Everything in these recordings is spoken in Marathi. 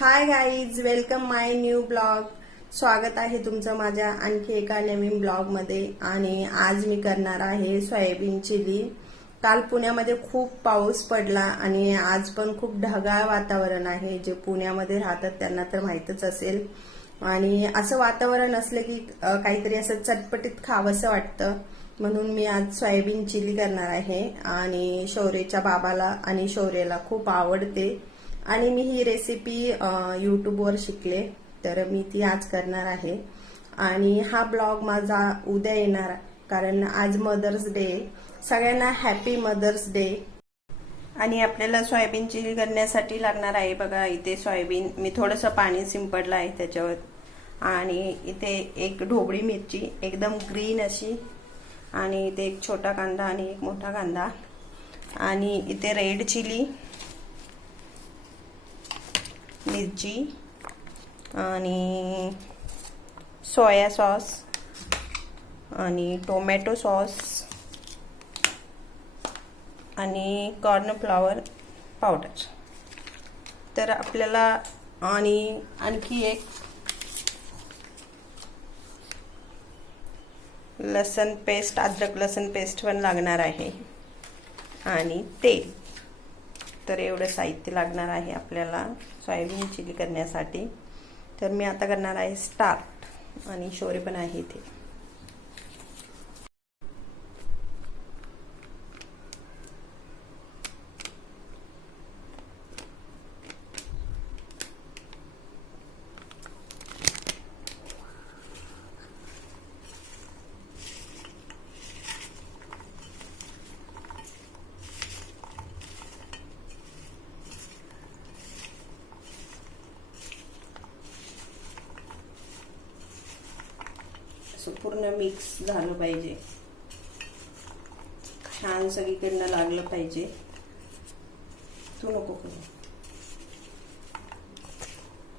Hi guys welcome my new blog स्वागत आहे तुमचं माझ्या आणखी एका नवीन ब्लॉगमध्ये आणि आज मी करणार आहे सोयाबीन चिली. काल पुण्यामध्ये खूप पाऊस पडला आणि आज पण खूप ढगाळ वातावरण आहे. जे पुण्यामध्ये राहतात त्यांना तर माहीतच असेल. आणि असं वातावरण असलं की काहीतरी असं चटपटीत खावंसं वाटतं. म्हणून मी आज सोयाबीन चिली करणार आहे. आणि शौर्यच्या बाबाला आणि शौर्यला खूप आवडते. आणि मी ही रेसिपी यूट्यूबवर शिकले तर मी ती आज करणार आहे. आणि हा ब्लॉग माझा उद्या येणार कारण आज मदर्स डे सगळ्यांना हॅपी मदर्स डे आणि आपल्याला सोयाबीन चिली करण्यासाठी लागणार आहे बघा इथे सोयाबीन. मी थोडंसं पाणी शिंपडलं आहे त्याच्यावर. आणि इथे एक ढोबळी मिरची एकदम ग्रीन अशी. आणि इथे एक छोटा कांदा आणि एक मोठा कांदा. आणि इथे रेड चिली मिरची आणि सोया सॉस आणि टोमॅटो सॉस आणि कॉर्नफ्लॉवर पावडर. तर आपल्याला आणि आणखी एक लसण पेस्ट अद्रक लसण पेस्ट पण लागणार आहे. आणि तेल. तर एवढं साहित्य लागणार आहे आपल्याला सोयाबीन चिली करण्यासाठी. तर मी आता करणार आहे स्टार्ट आणि शोरे पण आहे इथे. असं पूर्ण मिक्स झालं पाहिजे. छान सगळीकडनं लागलं पाहिजे. तू नको करू.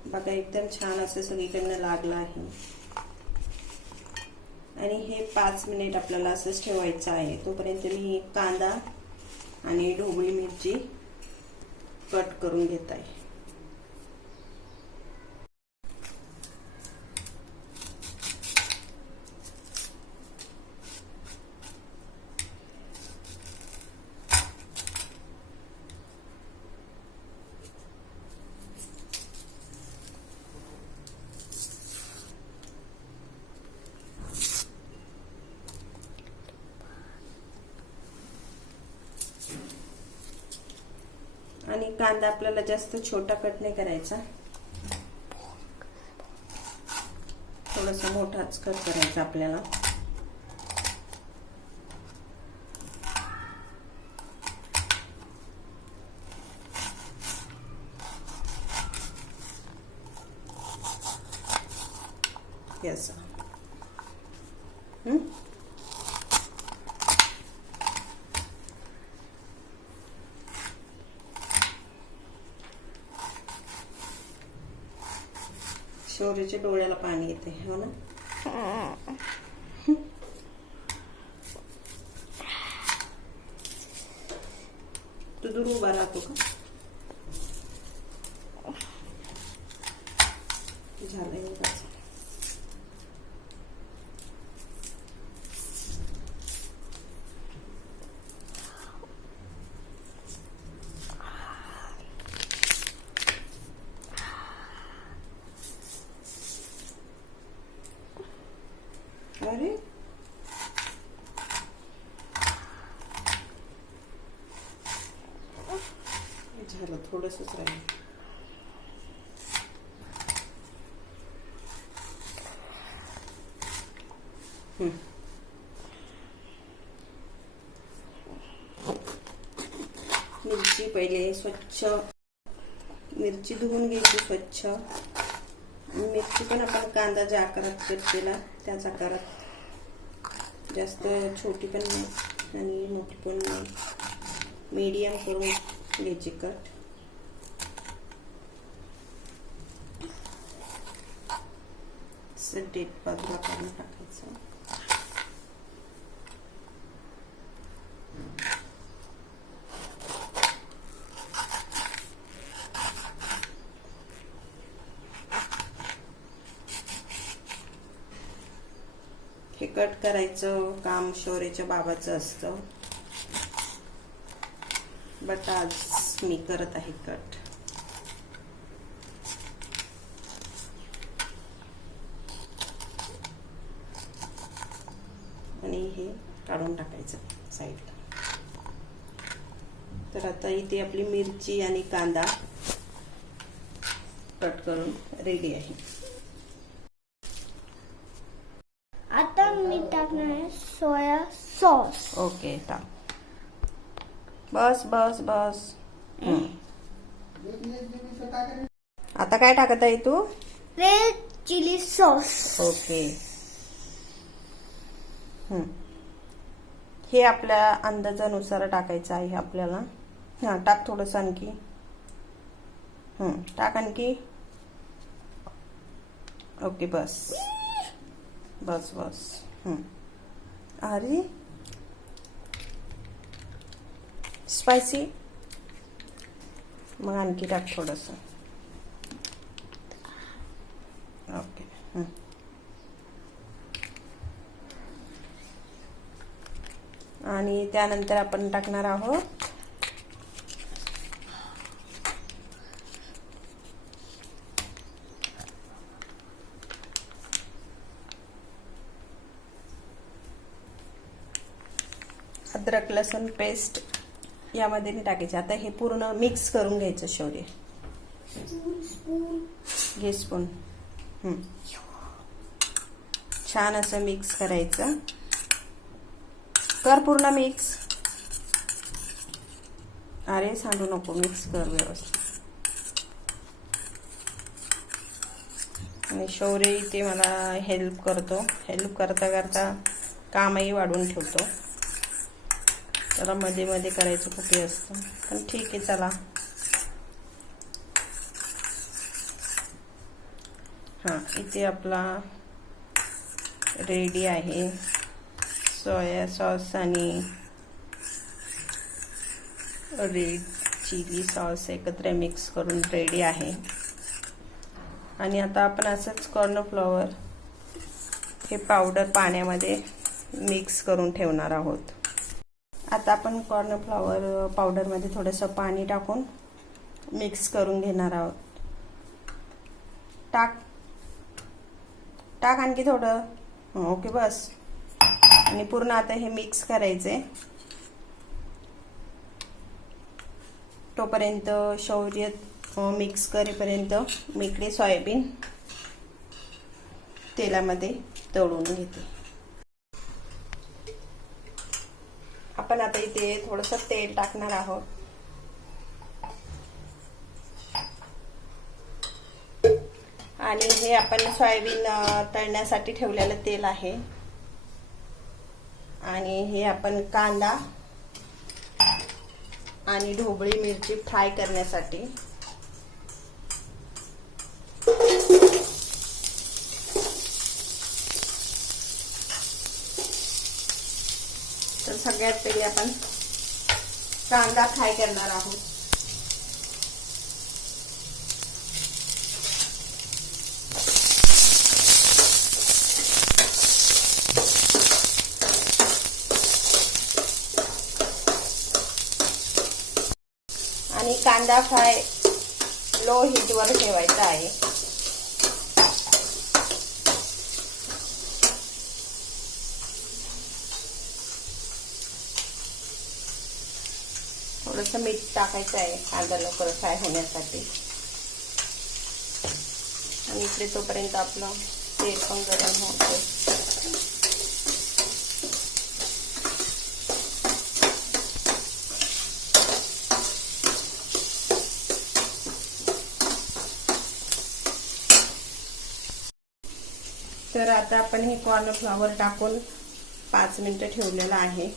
बघा एकदम छान असं सगळीकडनं लागलं आहे. आणि हे पाच मिनिट आपल्याला असंच ठेवायचं आहे. तोपर्यंत मी कांदा आणि ढोबळी मिरची कट करून घेत आहे. आणि कांदा आपल्याला जास्त छोटा कट नाही करायचा. थोडस मोठाच कट करायचा आपल्याला. Yes. हम्म शौर्यच्या डोळ्याला पाणी येते हो ना? तू दूर उभा राहतो का झालं एवढंच अरे झालं राहील hmm. मिरची पहिले स्वच्छ. मिरची धुवून घ्यायची स्वच्छ. मिरची पण आपण कांदा ज्या आकारात कट केला त्याच आकारात. जास्त छोटी पण नाही आणि मोठी पण नाही. मीडियम करून घ्यायची कट त्याचं डेट बाजूला काढून टाकायचं? हे कट करायचं काम शोरेच्या बाबाचं असतं. बट आज मी करत आहे कट हे काढून टाकायचं साईडला तर आता इथे आपली मिरची आणि कांदा कट करून रेडी आहे. आता मी टाकणार आहे सोया सॉस. ओके टाक. बस बस बस. आता काय टाकत आहे तू? Red chilli sauce okay hmm. हे आपल्या अंदाजानुसार टाकायचं आहे आपल्याला. हा टाक थोडस आणखी. हम्म, टाक आणखी. ओके बस. बस बस. हम्म. अरे. स्पायसी मग आणखी टाक थोडस ओके हम्म. आणि त्यानंतर आपण टाकणार आहोत. अद्रक लसूण पेस्ट यामध्ये मी टाकायचे. आता हे पूर्ण मिक्स करून घ्यायचं शेवटी. घे स्पून छान असं मिक्स करायचं. कर पूर्ण मिक्स अरे सांडू नको मिक्स कर व्यवस्थित. आणि शौर्य इथे मला हेल्प करतो. हेल्प करता करता कामही वाढवून ठेवतो. त्याला मध्ये मध्ये करायचं खूप हे असतं. पण ठीक आहे चला. हां इथे आपला रेडी आहे. सोया सॉस आणि रेड चिली सॉस एकत्र मिक्स करून रेडी आहे. आणि आता आपण असंच कॉर्नफ्लॉवर हे पावडर पाण्यामध्ये मिक्स करून ठेवणार आहोत. आता आपण कॉर्नफ्लॉवर पावडरमध्ये थोडंसं पाणी टाकून मिक्स करून घेणार आहोत. टाक टाक आणखी थोडं. ओके बस. आणि पूर्ण आता हे मिक्स करायचे तोपर्यंत शौर्य मिक्स करेपर्यंत मी इकडे सोयाबीन तेलामध्ये तळून घेते. आपण आता इथे थोडस तेल टाकणार आहोत. आणि हे आपण सोयाबीन तळण्यासाठी ठेवलेलं तेल आहे. आणि हे आपण कांदा आणि ढोबळी मिरची फ्राय करण्यासाठी तर सगळ्यात पहिले आपण कांदा फ्राय करणार आहोत आणि कांदा फ्राय लो हीटवर ठेवायचा आहे. थोडस मीठ टाकायचं आहे कांदा लवकर फ्राय होण्यासाठी. आणि इकडे तोपर्यंत आपलं तेल पण गरम होतं. तर आता आपण हे कॉर्नफ्लॉवर टाकून पाच मिनटं ठेवलेलं आहे.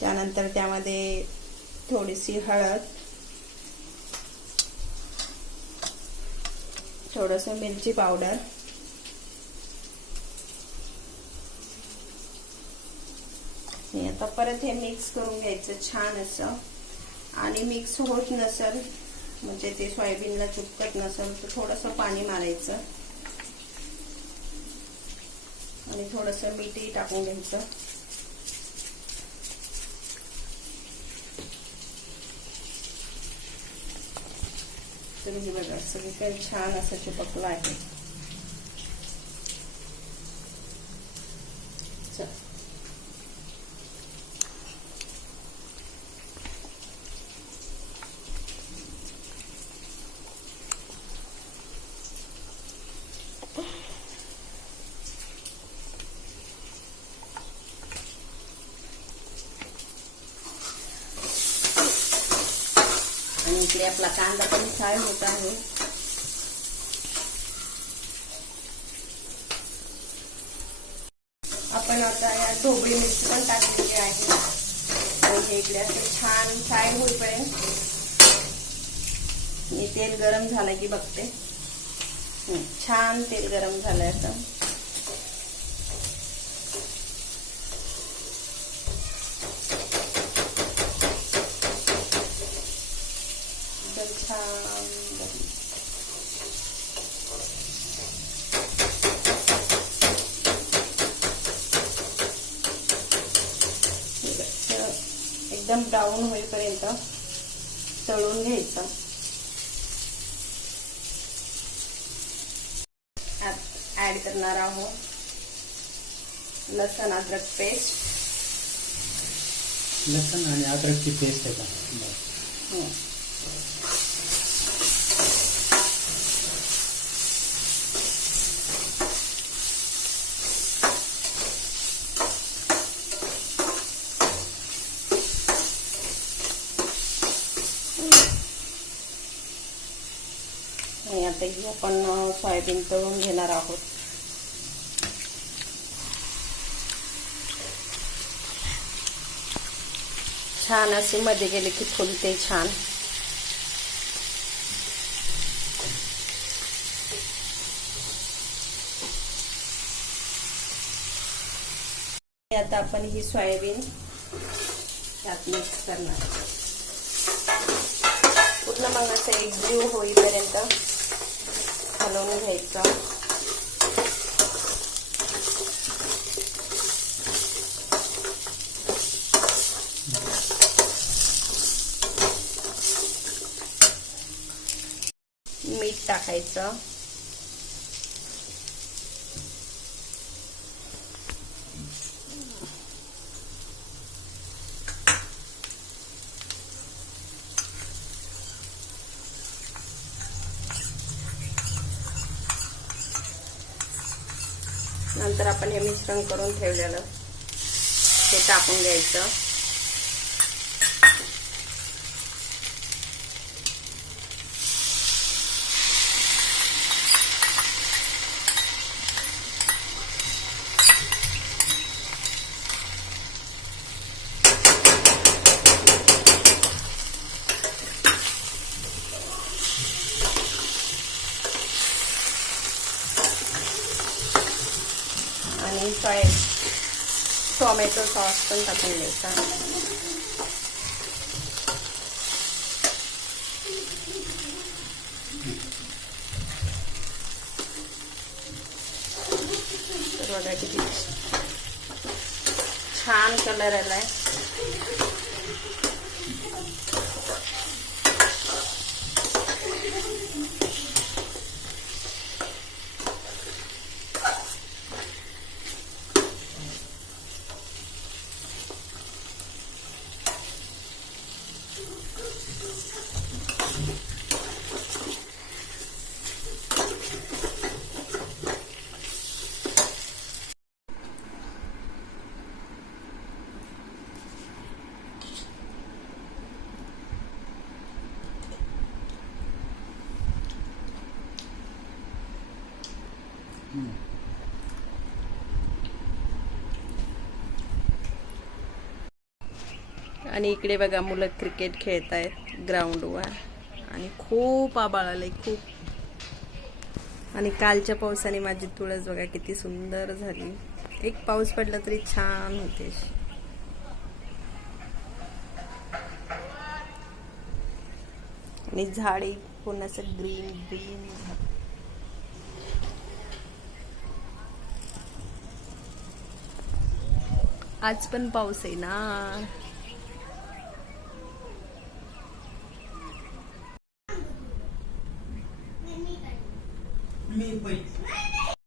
त्यानंतर त्यामध्ये थोडीशी हळद थोडंसं मिरची पावडर आता परत हे मिक्स करून घ्यायचं छान असं. आणि मिक्स होत नसेल म्हणजे ते सोयाबीनला चुपकत नसेल तर थोडंसं पाणी मारायचं. आणि थोडंसं मीठही टाकून घ्यायचं. तुम्ही बघा सगळीकडे छान असं चिपकलं आहे. इकडे आपला कांदा पण फ्राय होत आहे. आपण आता या ढोबळी मिरची पण टाकलेली आहे. आणि हे इकडे असं छान फ्राय होईपर्यंत. मी तेल गरम झालं की बघते. छान तेल गरम झालं आता एकदम छान बघ. असं एकदम ब्राऊन होईपर्यंत तळून घ्यायचं. ऍड करणार आहोत. लसण अद्रक पेस्ट लसण आणि अद्रकची पेस्ट आहे का? आणि आता ही आपण सोयाबीन तळून घेणार आहोत. छान असे मध्ये गेले की फुलते छान. आता आपण ही सोयाबीन त्यात मिक्स करणार. पूर्ण मग असं एकजीव होईपर्यंत 넣으면 되겠죠. 밑 닦아있죠. त्यानंतर आपण हे मिश्रण करून ठेवलेलं. ते टाकून घ्यायचं. आणि सोय टोमॅटो सॉस पण टाकून द्यायचा तर बघा किती छान कलर आलाय आणि इकडे बघा मुलं क्रिकेट खेळत आहेत ग्राउंडवर आणि खूप आबाळ आलंय खूप. आणि कालच्या पावसाने माझी तुळस बघा किती सुंदर झाली. एक पाऊस पडला तरी छान होते. आणि झाडे पूर्ण असं ग्रीन ग्रीन आज पण पाऊस आहे ना मी पहिले